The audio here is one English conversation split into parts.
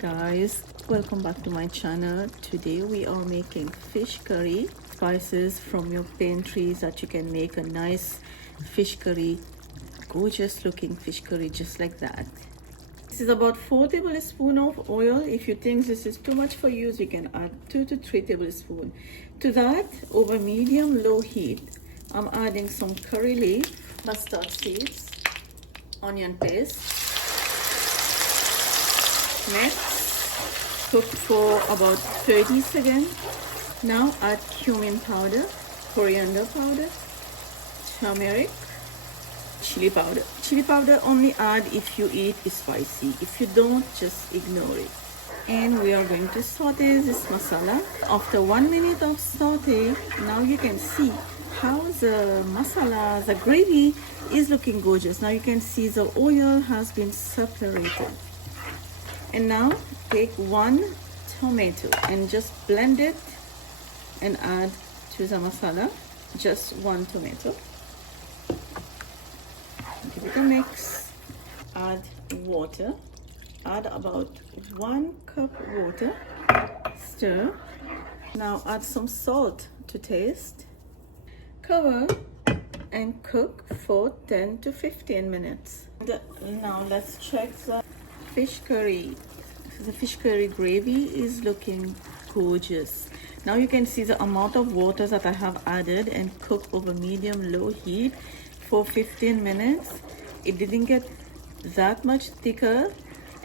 Guys, welcome back to my channel. Today we are making fish curry. Spices from your pantry that you can make a nice fish curry, gorgeous looking fish curry just like that. This is about 4 tablespoons of oil. If you think this is too much for you, you can add 2 to 3 tablespoons. To that, over medium low heat, I'm adding some curry leaf, mustard seeds, onion paste. Next, cook for about 30 seconds. Now add cumin powder, coriander powder, turmeric, chili powder. Chili powder only add if you eat spicy. If you don't, just ignore it. And we are going to saute this masala. After 1 minute of saute, now you can see how the masala, the gravy is looking gorgeous. Now you can see the oil has been separated. And now take 1 tomato and just blend it and add to the masala. Just 1 tomato. Give it a mix. Add water. Add about 1 cup water. Stir. Now add some salt to taste. Cover and cook for 10 to 15 minutes. Now let's check the fish curry. The fish curry gravy is looking gorgeous. Now you can see the amount of water that I have added and cook over medium low heat for 15 minutes. It didn't get that much thicker,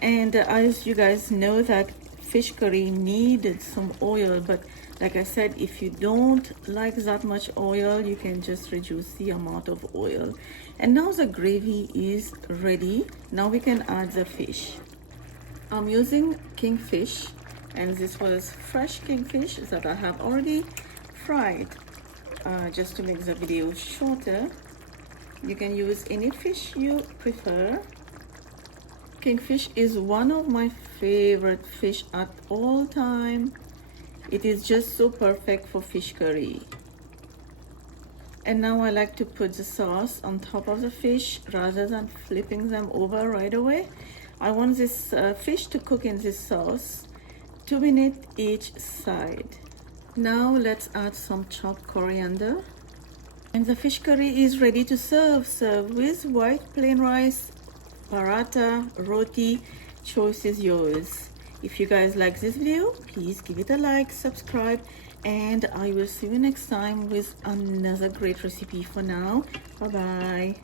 and as you guys know that fish curry needed some oil, but like I said, if you don't like that much oil, you can just reduce the amount of oil. And now the gravy is ready. Now we can add the fish. I'm using kingfish, and this was fresh kingfish that I have already fried. Just to make the video shorter, you can use any fish you prefer. Kingfish is one of my favorite fish at all time. It is just so perfect for fish curry. And now I like to put the sauce on top of the fish rather than flipping them over right away. I want this fish to cook in this sauce 2 minutes each side. Now let's add some chopped coriander. And the fish curry is ready to serve. Serve with white plain rice, paratha, roti. Choice is yours. If you guys like this video, please give it a like, subscribe, and I will see you next time with another great recipe. For now, bye bye.